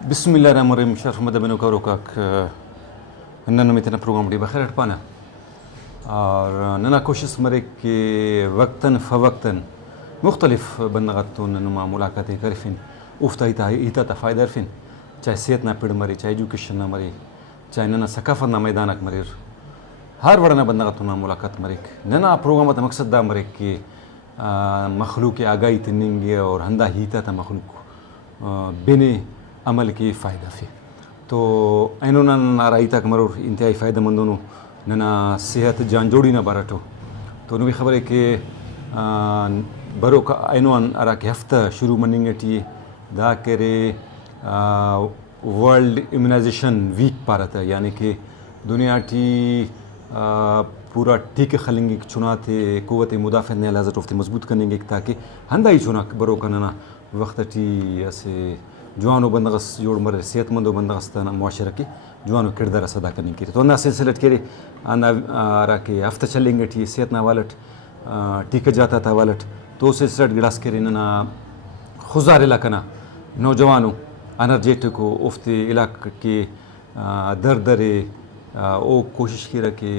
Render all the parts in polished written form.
बिस्मिल्लाहिर्रहमानिर्रहीम शरफ मदबन करोकाक नन्नु मितना programme D बखैर पाना और नना कोशिश मरे कि वक्तन फ़वक्तन मुख्तलिफ बंदगतों नुमा मुलाकातें करफिन उफ्ता इता फ़ायदा रफिन चाहे सेहत ना पिड़ मरी चाहे एजुकेशन ना मरी चाहे नना सकाफत ना मैदानक मरीर हर वड़ना बंदगतों ना मुलाकात मरिक नना प्रोग्राम ता मकसद दा मरे कि मखलूक आगाही तिनिंगे और हंदा हीता ता मखलूक बिने अमल की फ़ायदा फी तो ऐनो नाराई तक मरोर इंतहाई फ़ायदा मंदों नना सेहत जान जोड़ी ना बारटो तो नुबी खबर है कि बरो का ऐनो अरा के हफ्ता शुरू मनिंगे टी दा करे वर्ल्ड इम्यूनाइजेशन वीक पारता यानी कि दुनिया टी पूरा टीके खलेंगे चुनाते कुव्वत मुदाफ़त ने लाज़त उफ़्ती मजबूत करेंगे ताकि हंदा ही चुना बरो का नना वक्त टी ऐसे जवानों बंदगस जोड़ मरे सेहतमंद बंदगस तना मुआशरा की जवानों किरदार अदा करने की तो ना सिलसिले के आना आरा के हफ्ता चलेंगे टी सेहत ना वालट टीका जाता था वालट तो सिलसिले गिलास के ना खुजार इलाका ना नौजवानों एनर्जेटिक को उफ्ते इलाके के दर दरे ओ कोशिश की रखे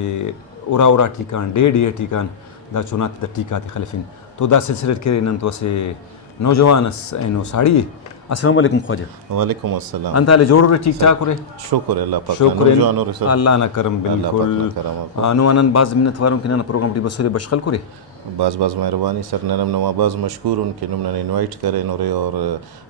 उरा उरा टीकान डे टीकान दा चुनात दा टीका ती खलीफिन तो दा सिलसिले के नन तो से नौजवान ऐनो साड़ी अस्सलाम वालेकुम ख्वाजा वालेकुम अस्सलाम अंताले जोड़ रहे ठीक ठाक रहे शुक्र अल्लाह पाक शुक्र नौजवानों अल्लाह ना करम बिल्कुल अनुवानन बाज मिन्नत वारों के ना प्रोग्राम टी बसरे बशखल करे बाज बाज मेहरबानी सर नरम नवाबाज मशकूर उनके नुमना इनवाइट करें नोरे और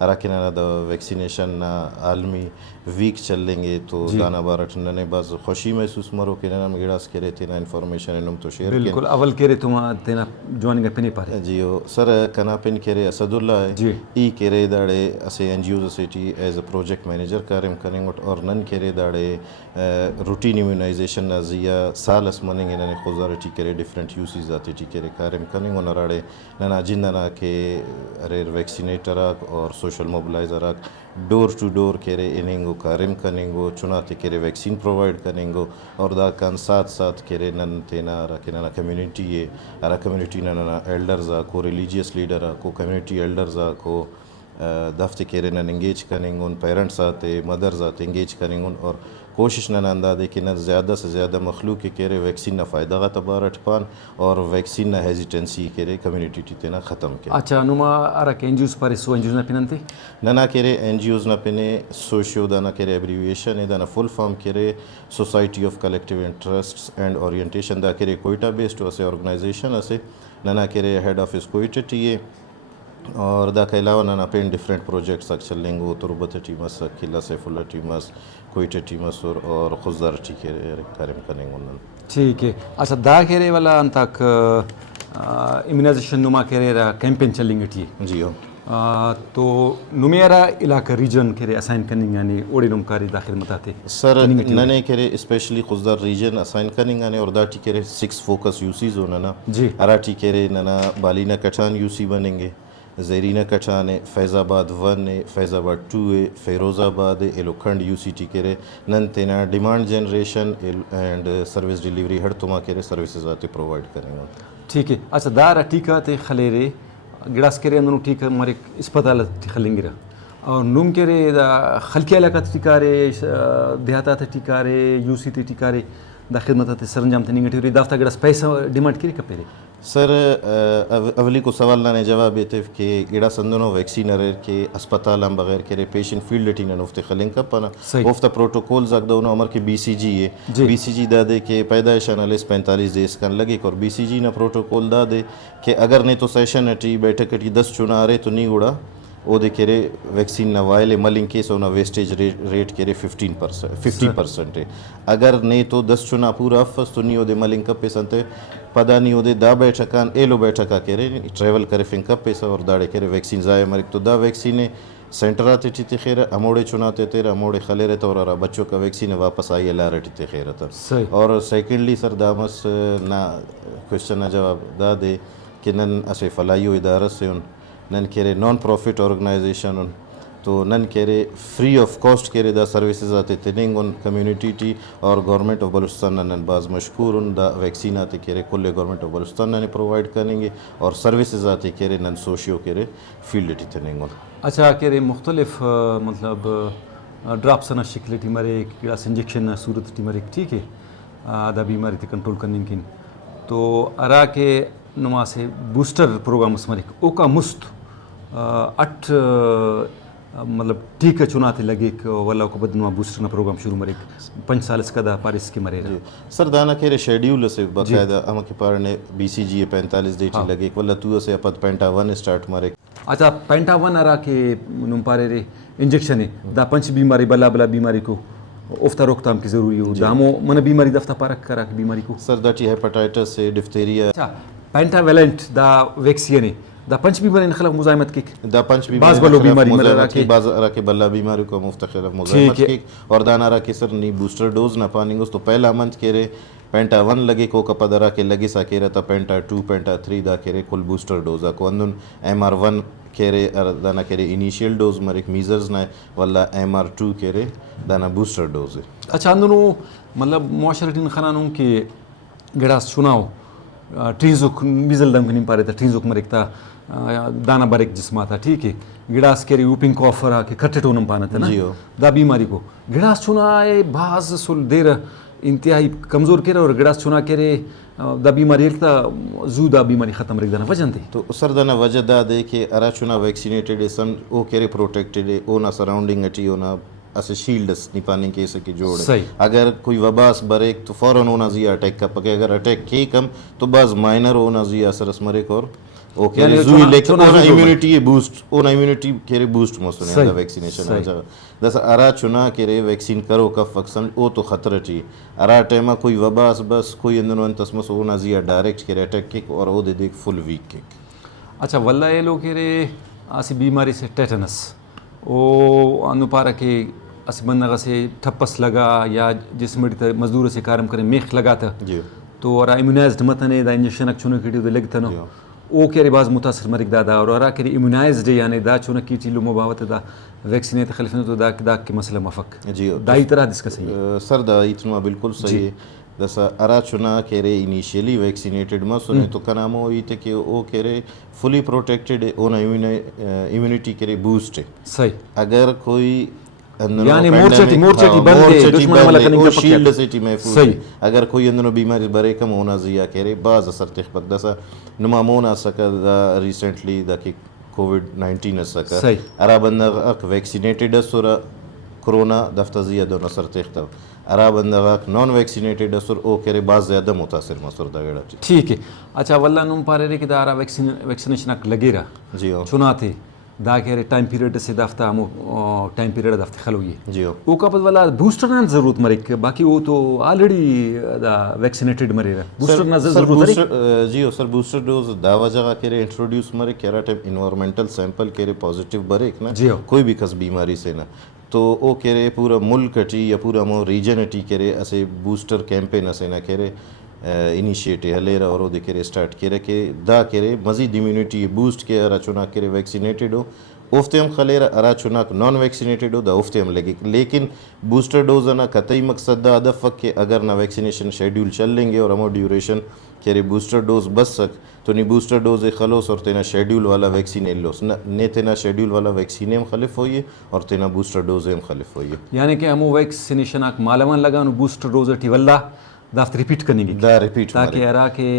अराकिना द वैक्सीनेशन ना आलमी वीक चलेंगे तो दाना बारट नने बाज खुशी महसूस मरो के नम गिड़ास करे थे ना इन्फॉर्मेशन इनम तो शेयर बिल्कुल अवल करे तुम तेना जवानी का पिने पारे जी ओ सर कना पिन करे असदुल्ला है ई करे दाड़े असे NGO city as a project manager कार्यम करेंगे और नन करे दाड़े रूटीन इम्यूनाइजेशन नजिया साल असमनेंगे नने खुजारटी करे डिफरेंट यूसीज आते टी करे कार्यम करेंगे नराड़े नना जिंदना के अरे वैक्सीनेटर और social mobiliser door to door करे इनेंगो कार्यम करेंगो चुनाते करे वैक्सीन प्रोवाइड करेंगो और दा कान साथ साथ करे नन तेना रखे नना कम्युनिटी ये अरा कम्युनिटी नना एल्डर्स को रिलीजियस लीडर को कम्युनिटी एल्डर्स को दफ्ते केरे नन एंगेज करेंगे उन पेरेंट्स आते मदर्स आते एंगेज करेंगे और कोशिश न अंदाजे कि न ज़्यादा से ज़्यादा मखलूक के केरे वैक्सीन न फ़ायदा का तबार अटपान और वैक्सीन न हेजिटेंसी केरे कम्युनिटी टी तेना ख़त्म के अच्छा अनुमा अरा के एनजीओस पर सो एनजीओस ना पिनंते ना केरे एनजीओस ना पिने सोशियो दाना केरे एब्रीविएशन है दाना फुल फॉर्म केरे society of collective interests and orientation दा केरे कोयटा बेस्ड वैसे ऑर्गेनाइजेशन असे ना केरे हेड ऑफिस कोयटा टी है और दा के अलावा ना पेन डिफरेंट प्रोजेक्ट्स चलेंगे तुरबत टीमस किला सैफुल्ला टीमस कोयटा टीमस और खुजार टी के कार्यम करेंगे उन्होंने ठीक है अच्छा दा केरे वाला अंतक इम्यूनाइजेशन नुमा केरे कैंपेन चलेंगे टी जी हो तो नुमेरा इलाका रीजन केरे असाइन करने यानी ओडी नुमकारी दाखिल मताते सर नने केरे स्पेशली खुजार रीजन असाइन करेंगे और दा टी केरे 6 फोकस यूसीज होना ना जी अरा टी केरे नना बालीना कटान यूसी बनेंगे ज़रीना कटान है फैज़ाबाद 1 है फैज़ाबाद 2 है फ़िरोज़ाबाद है एलोखंड यूसीटी केरे नन तेना demand generation and service delivery हर तुमा केरे सर्विसेज आते प्रोवाइड करेंगे ठीक है अच्छा दारा टीका ते खलेरे गिलास केरे अंदर टीका मरे अस्पताल खलेंगे और नुम केरे खलके इलाका टिकारे देहाता टिकारे यूसी टिकारे दा खिदमत सरंजाम ते निगेटिव दाफ्ता गिलास पैसा डिमांड करी कपेरे सर अवली को सवाल ने जवाब ये थे कि गिड़ा संदनो वैक्सीन के अस्पताल हम बगैर के पेशेंट फील्ड टीन उफ्ते खलिंग का पना उफ्ता प्रोटोकॉल जगदोनो अमर के बीसीजी है बीसीजी दा दे के पैदाइश एनालिस 45 डेज kan लगे और बीसीजी ना प्रोटोकॉल दा दे कि अगर नहीं तो सेशन टी बैठक टी 10 चुना रहे तो नहीं उड़ा वो दे केरे वैक्सीन ना वायले मलिंग केस और ना वेस्टेज रेट केरे 50% है अगर नहीं तो 10 चुना पूरा अफस तो नहीं दे मलिंग कप पेसंते पदा नहीं दे दा बैठकान एलो बैठका केरे ट्रैवल करे फिंग कप पेसा और दाड़े केरे वैक्सीन जाए मरिक तो दा वैक्सीन सेंटर आते टी खैर अमोड़े चुनाते तेरे अमोड़े खले रहते और बच्चों का वैक्सीन वापस आई ला रहे खैर था और सेकेंडली सर दामस ना क्वेश्चन ना जवाब दा दे कि नन असे फलाइयो इदारा से उन नन केरे नॉन प्रॉफिट ऑर्गेनाइजेशन तो नन केरे फ्री ऑफ कॉस्ट केरे दा सर्विसेज आते तिनिंग उन कम्युनिटी टी और गवर्नमेंट ऑफ बलूचिस्तान नन बाज मशकूर उन दा वैक्सीन आते केरे कुल्ले गवर्नमेंट ऑफ बलूचिस्तान ने प्रोवाइड करेंगे और सर्विसेज आते केरे नन सोशियो केरे फील्ड टी तिनिंग उन अच्छा केरे मुख्तलिफ मतलब ड्राप्स ना शिकले टी मरे कीड़ा इंजेक्शन सूरत टी मरे ठीक है आधा बीमारी थी कंट्रोल करने की तो अरा के नुमा से बूस्टर प्रोग्राम मरे ओका मुस्त 8 मतलब ठीक चुना थे लगे वाला को बदनुमा बूस्टर ना प्रोग्राम शुरू मरे 5 साल इसका दा पारिस के मरे सर दाना के शेड्यूल से बाकायदा हम के पार ने BCG 45 डेट लगे वल्ला तू से अपत पेंटा 1 स्टार्ट मारे अच्छा पेंटा 1 अरा के नुम पारे रे इंजेक्शन है दा 5 बीमारी बला बला बीमारी को उफ्ता रोकथाम की जरूरी हो दामो मन बीमारी दफ्ता पारक करा की बीमारी को सर दा हेपेटाइटिस से डिफ्थीरिया अच्छा पेंटावेलेंट दा वैक्सीन है दा 5 बीमारी ने खिलाफ मुजाहिमत की दा 5 बाज बलो बीमारी मरा के बाज रा के बल्ला बीमारी को मुफ्त खिलाफ मुजाहिमत की और दाना रा के सर नी बूस्टर डोज ना पानेंगे तो पहला मंथ के रे पेंटा 1 लगे को कपदरा के लगे सा के रहता पेंटा 2 पेंटा 3 दा के रे कुल बूस्टर डोज को अंदुन MR1 के रे दाना के रे इनिशियल डोज मरे मीजल्स ना वल्ला MR2 के रे दाना बूस्टर डोज है अच्छा अंदुनो मतलब मुआशरतीन खनानों के गड़ास चुनाव ट्रीजुक मिजल दम नहीं पारे था ट्रीजुक मरिकता दाना बरेक जिस्मा था ठीक है गिड़ास के यूपिंग को ऑफर आके खट्टे टोनम पाना था ना दा बीमारी को गिड़ास चुना है बाज सुल देर इंतहाई कमज़ोर के और गिड़ास चुना के रे दा बीमारी एक था जू दा बीमारी ख़त्म रख देना वजन थी तो सर दाना वजह दा दे के अरा चुना वैक्सीनेटेड सन ओ के रे प्रोटेक्टेड है ओ ना सराउंडिंग अटी ओ ना ऐसे शील्ड्स निपाने के सके जोड़ अगर कोई वबास बरेक तो फ़ौरन होना जिया अटैक का पके अगर अटैक के कम तो बस माइनर होना जिया असर मरेक और ओके जुई लेकिन ओना इम्यूनिटी बूस्ट ओना इम्यूनिटी के रे बूस्ट मसने दा वैक्सीनेशन आजा दस अरा चुना के रे वैक्सीन करो का फक्सन ओ तो खतरा ची अरा टाइम कोई वबास बस कोई अंदर तस्मस होना जिया डायरेक्ट के अटैक किक और ओ दे देख फुल वीक किक अच्छा वल्ला ये लोग के रे आसी बीमारी से टेटनस ओ अनुपारा के अस बंदा से ठप्पस लगा या जिस मजदूर से कार्य करें मेख लगा था तो और इम्यूनाइज्ड मत ने दा इंजेक्शन चुन की लगता ना ओ के बाज मुतासर मरिक दादा और अरा के इम्यूनाइज्ड यानी दा चुन की टीलो मुबावत दा वैक्सीन तखलिफ तो दा के मसला मफक जी दाई तरह डिस्कस है सर दा इतना बिल्कुल सही है दसा अरा चुना के रे इनिशियली वैक्सीनेटेड मसने तो कनामो इते के ओ के रे फुली प्रोटेक्टेड ओना इम्यूनिटी के रे बूस्ट है सही अगर कोई यानी मोर्चेटी बंदे दुश्मन वाला कनिंग का शील्ड सिटी महफूज सही अगर कोई अंदर बीमारी बरे कम होना जिया करे बाज असर तखबक दसा नुमामोना सका रिसेंटली दा कि कोविड-19 असका अरा बंदा वैक्सीनेटेड असुरा कोरोना दफ्ता जिया दो असर तखता अरा बंदा नॉन वैक्सीनेटेड असुर ओ करे बाज ज्यादा मुतासिर मसुर दा गड़ा ठीक है अच्छा वल्ला नुम पारे रे कि दारा वैक्सीनेशन लगेरा जी चुना थे दा के टाइम पीरियड से दफ्ता हम टाइम पीरियड दफ्ता खलो ये जी ओ का वाला बूस्टर ना जरूरत मरे बाकी वो तो ऑलरेडी दा वैक्सीनेटेड मरे बूस्टर ना जरूरत है जी सर बूस्टर डोज दावा जगह के रे इंट्रोड्यूस मरे केरा टाइप एनवायरमेंटल सैंपल के रे पॉजिटिव बरे ना कोई भी कस बीमारी से ना तो ओ के रे पूरा मुल्क टी या पूरा मो रीजन टी के रे ऐसे बूस्टर कैंपेन असे ना के रे इनिशिएटिव हलेरा और देखे रे स्टार्ट करे के दा करे मजीद इम्यूनिटी बूस्ट के अरा चुना करे वैक्सीनेटेड हो उफ्ते हम खलेरा अरा चुना नॉन वैक्सीनेटेड हो दा उफ्ते हम लगे लेकिन बूस्टर डोज ना कतई मकसद दा अदफ के अगर ना वैक्सीनेशन शेड्यूल चल लेंगे और हमो ड्यूरेशन के बूस्टर डोज बस सक तो नहीं बूस्टर डोज खलोस और तेना शेड्यूल वाला वैक्सीन लोस ने तेना शेड्यूल वाला वैक्सीन हम खलिफ होइए और तेना बूस्टर डोज हम खलिफ होइए यानी कि हम वैक्सीनेशन आक मालमान लगा बूस्टर डोज टिवल्ला दाफ्त रिपीट करने की दा रिपीट ताकि अरा के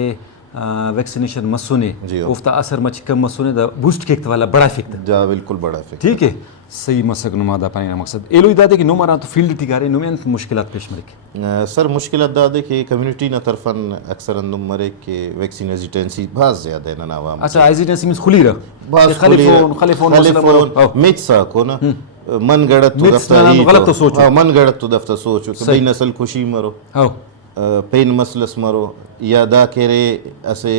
वैक्सीनेशन मसुने उफ्ता असर मच कम मसुने दा बूस्ट के वाला बड़ा इफेक्ट जा बिल्कुल बड़ा इफेक्ट ठीक है सही मसक नुमादा पाने मकसद एलो इदादे कि नुमारा तो फील्ड टिकारे नुमेन मुश्किलात पेश मरे सर मुश्किलात दादे कि कम्युनिटी न तरफन अक्सर अंदुम मरे के वैक्सीन हेजिटेंसी बहुत ज्यादा है ना आवाम अच्छा हेजिटेंसी मींस खुली रह बहुत खलीफोन मिथसा को ना मन गड़त तो दफ्तर गलत तो सोचो मन गड़त तो दफ्तर सोचो कि भाई नस्ल खुशी मरो पेन मसलस मरो या दा केरे ऐसे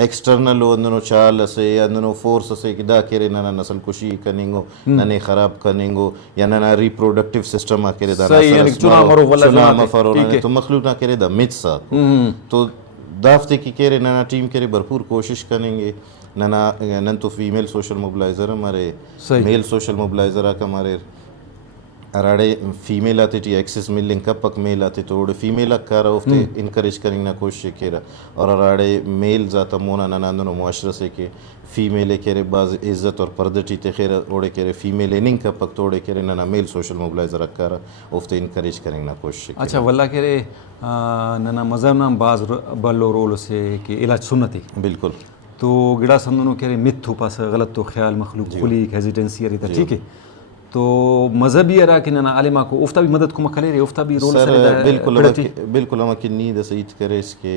एक्सटर्नल अंदनो चाल असे अंदनो फोर्स असे कि दा केरे ना नस्ल खुशी कनेंगो नने खराब कनेंगो या ना रिप्रोडक्टिव सिस्टम आ केरे दा चुना मरो वला मफरो तो मखलूक ना केरे दा मिथसा तो दाफ्ते की केरे ना टीम केरे भरपूर कोशिश करेंगे ना नन तो फीमेल सोशल मोबिलाइजर हमारे मेल सोशल मोबिलाइजर का हमारे अराड़े फीमेल आते टी एक्सेस मिलिंग कब पक मेल आते तो ओडे फीमेल अक्कार उफ्ते इनकरेज करेंगे ना कोशिश केरा और अराड़े मेल जाता मोना ननांदनो मुआशरा से के फीमेल केरे बाज इज्जत और पर्दटी ते खैर ओडे केरे फीमेल इनिंग कब पक तोड़े केरे ना मेल सोशल मोबिलाइजर अक्कार उफ्ते इनकरेज करेंगे ना कोशिश अच्छा वल्ला केरे नना मज़हब नाम बाज बल्लो रोल से कि इलाज सुन्नती बिल्कुल तो गिड़ा संदनो केरे मिथ थू पास गलत तो ख्याल मखलूक खुली हेजिटेंसी अरी ठीक है तो मजहबी अरा कि ना आलिमा को उफ्ता भी मदद को मखले रे उफ्ता भी रोल सर बिल्कुल हम की नींद से इत करे इसके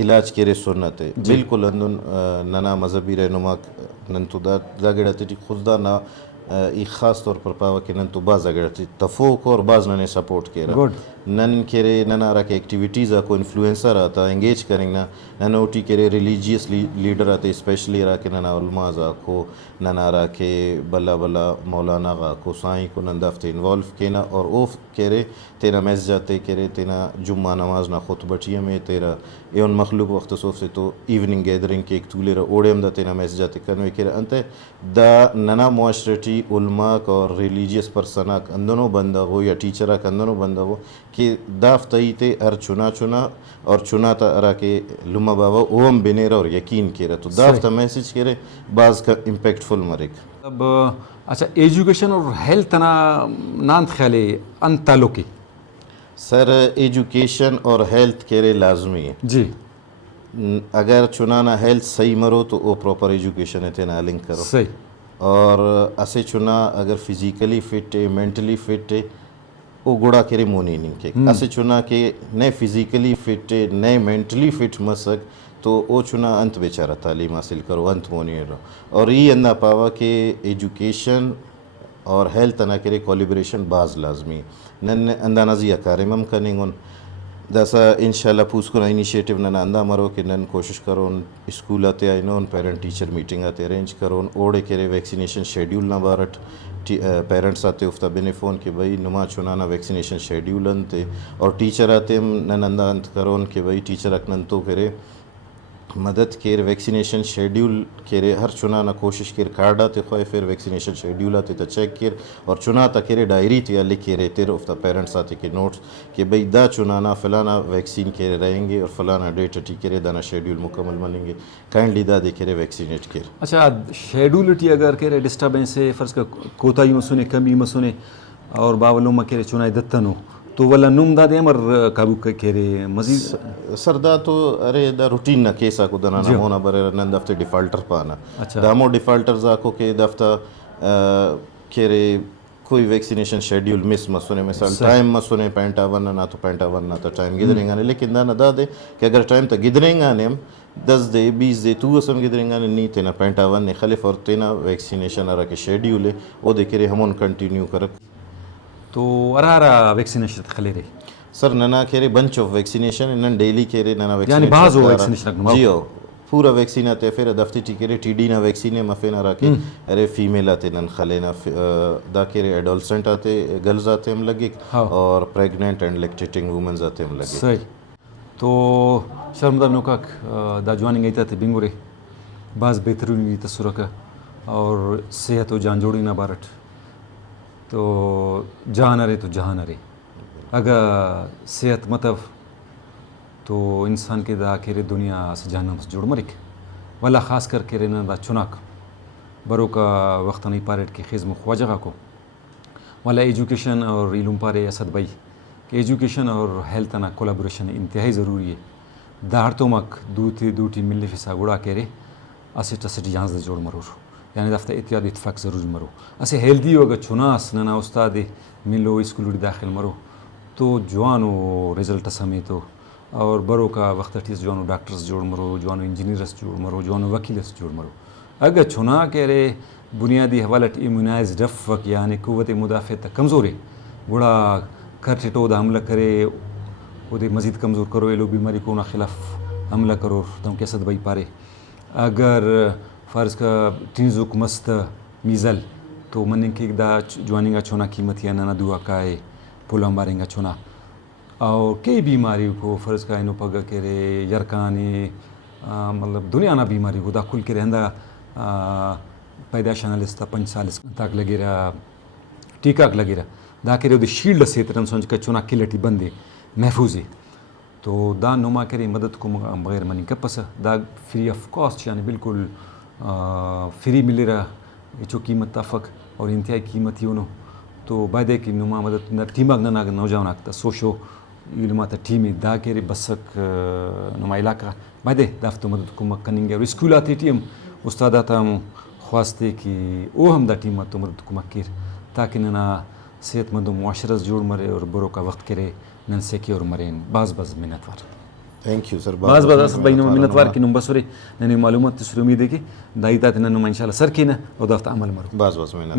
इलाज केरे सुन्नत है बिल्कुल अंदन नना मजहबी रहनुमा नंतु दागड़ा ती खुदा ना ई खास तौर पर पावा कि नन तो बाज अगर तफोक और बाज नने सपोर्ट केरा नन केरे नना रा के एक्टिविटीज़ को इन्फ्लुएंसर आता एंगेज करेंगे ना नन ओटी केरे रिलीजियस लीडर आते स्पेशली रा के नना उलमाज को नना रा के बल्ला बल्ला मौलाना गा को साई को नंदाफ्ते इन्वॉल्व केना और ओफ केरे तेरा मैस जाते केरे तेना जुम्मा नमाज ना खुतबटिया में तेरा एवन मखलूक वक्त सोफ से तो इवनिंग गैदरिंग के एक तूले रा ओडेम दा तेना मैस जाते कन्वे केरे अंते दा नना मुआशरती उलमाक और रिलीजियस पर्सनाक अंदनो बंदा हो या टीचराक अंदनो बंदा हो कि दाफ्तई ते हर चुना और चुना ता अरा के लुमा बाबा ओम बिनेरा और यकीन केरा तो दाफ्ता मैसेज केरे बाज का इम्पैक्टफुल मरेक अब अच्छा एजुकेशन और हेल्थ ना नांत ख्याले अन ताल्लुकी सर एजुकेशन और हेल्थ केरे लाजमी है जी अगर चुनाना हेल्थ सही मरो तो वो प्रॉपर एजुकेशन है तेना लिंक करो सही और असे चुना अगर फिजिकली फिट है मेंटली फिट है वो गुड़ा केरे मोनी नहीं के असे चुना के नए फिजिकली फिट है नए मेंटली फिट मसक तो वो चुना अंत बेचारा तालीम हासिल करो अंत मोनी रहो और ये अंदा पावा के एजुकेशन और हेल्थ ना केरे कोलिब्रेशन बाज लाजमी नन अंदा नजिया कार्यक्रम करेंगे दसा इंशाल्लाह पूछकर इनिशिएटिव नन अंदा मरो कि नन कोशिश करो स्कूल आते I know parent teacher meeting आते अरेंज करो ओडे केरे वैक्सीनेशन शेड्यूल ना बारट पेरेंट्स आते उफ्ता बिने फ़ोन कि भाई नुमा चुनाना वैक्सीनेशन शेड्यूल अंते और टीचर आते नन अंदा अंत करो कि भाई टीचर अकनन तो करे मदद केर वैक्सीनेशन शेड्यूल केरे हर चुनाना कोशिश केर कार्ड आते ख्वाह फिर वैक्सीनेशन शेड्यूल आते तो चेक केर और चुना केरे डायरी ते लिख के रहते उफ्ता पेरेंट्स आते के नोट्स कि भाई दा चुनाना फलाना वैक्सीन केरे रहेंगे और फलाना डेट टी केरे दाना शेड्यूल मुकम्मल बनेंगे काइंडली दा दे केरे वैक्सीनेट केर अच्छा शेड्यूल टी अगर केरे डिस्टर्बेंस है फ़र्ज़ का कोताही मसुने कमी मसुने और बावलों में केरे चुनाई दत्तनो तो वाला नुम दादे अमर काबू केरे मजीद सरदा तो अरे दा रूटीन ना केसा को दना ना मोना बरे नन दफ्ते डिफॉल्टर पाना अच्छा दामो डिफॉल्टर जाको के दफ्ता केरे कोई वैक्सीनेशन शेड्यूल मिस मसुने मिसाल टाइम मसुने 55 ना तो 55 ना तो टाइम गिदरेंगा ने लेकिन ना दा दे कि अगर टाइम तो गिदरेंगा ने 10 दे 20 दे तू असम गिदरेंगा ने नी तेना 55 ने खलिफ और तेना वैक्सीनेशन अरा के शेड्यूल है वो दे केरे हमन कंटिन्यू कर तो अरारा वैक्सीनेशन खले रे सर नना केरे bunch of vaccination in daily केरे नना यानी बाज हो वैक्सीनेशन जी हो पूरा वैक्सीन आते फिर दफ्ती टिकेरे टीडी ना वैक्सीन है मफे ना रखे अरे फीमेल आते नन खले ना दा केरे एडोलसेंट आते गर्ल्स आते हम लगे और प्रेग्नेंट एंड लैक्टेटिंग वुमेन्स आते हम लगे सही तो शर्मदा नोका दा जवानिंग आइता थे बिंगुरे बाज बेहतरीन तसुरक और सेहत और जान जोड़ी ना बारट तो जहान अरे तो जहान अरे अगर सेहत मतलब तो इंसान के दा केरे दुनिया से जहन्नम से जुड़ मरिक वाला ख़ास कर के रेना दा चुनाक बरो का वक्त नहीं पारेट के खेज़ में ख्वा जगह को वाला एजुकेशन और इलम पारे असद भाई कि एजुकेशन और हेल्थ ना कोलाबोरेशन इंतहाई ज़रूरी है दार तो मक दूटी मिली फिसा गुड़ा केरे असे टसटी जहाँ से जोड़ मरो यानी दफ्तर इत्यादि इतफाक ज़रूर मरो असे हेल्दी होगा चुनास नना उस्ताद मिलो स्कूल दाखिल मरो तो जवानो रिजल्ट समय तो और बरो का वक्त टीस जवानो डॉक्टर्स जोड़ मरो जवानो इंजीनियर्स जोड़ मरो जवानो वकील्स जोड़ मरो अगर चुना के रे बुनियादी हवालत इम्यूनाइज डफ वक यानी कुव्वत मुदाफ़त कमज़ोर है बुढ़ा कर टिटो हमला करे वो मज़ीद कमज़ोर करो ये लोग बीमारी को ना खिलाफ हमला करो तुम कैसे दवाई पारे अगर फ़र्ज़ का टीजुक मस्त मीज़ल तो मन के दा जवानिंगा छोना कीमत या ना दुआ का है पुला मारेंगा छोना और कई बीमारी को फ़र्ज़ का इनो पग के रे यरकाने मतलब दुनिया ना बीमारी को दा खुल के रहंदा पैदाश नालिस्ता 5 साल तक लगे रहा टीका लगी रहा दा के रे शील्ड से तरन सोच के चुना किलटी बंदे महफूज है तो दा नुमा करे मदद को बगैर मनी का पस दा फ्री ऑफ कॉस्ट यानी बिल्कुल फ्री मिले रहा जो कीमत तफक और इंतहाई कीमत यूनो तो बायदे की नुमा मदद न टीमक न नौजवान आकता सोशो इल्मा ता टीम दा के रे बसक नुमा इलाका बायदे दाफ्तो मदद को मकनिंगे और स्कूल आती टीम उस्ताद ताम ख्वास्ते कि ओ हम दा टीम तो मदद को मकिर ताकि ना सेहतमंद मुआशरत जोड़ मरे और बुरो का वक्त करे नन से की और मरेन बाज मिन्नतवार थैंक यू सर बाज असद भाई मिन्नतवार की नुम बसरे ननी मालूमात तस्र उम्मीद है कि दाई तात नन इंशाल्लाह सर की ना और दफ्त अमल मरो बाज मिन्नत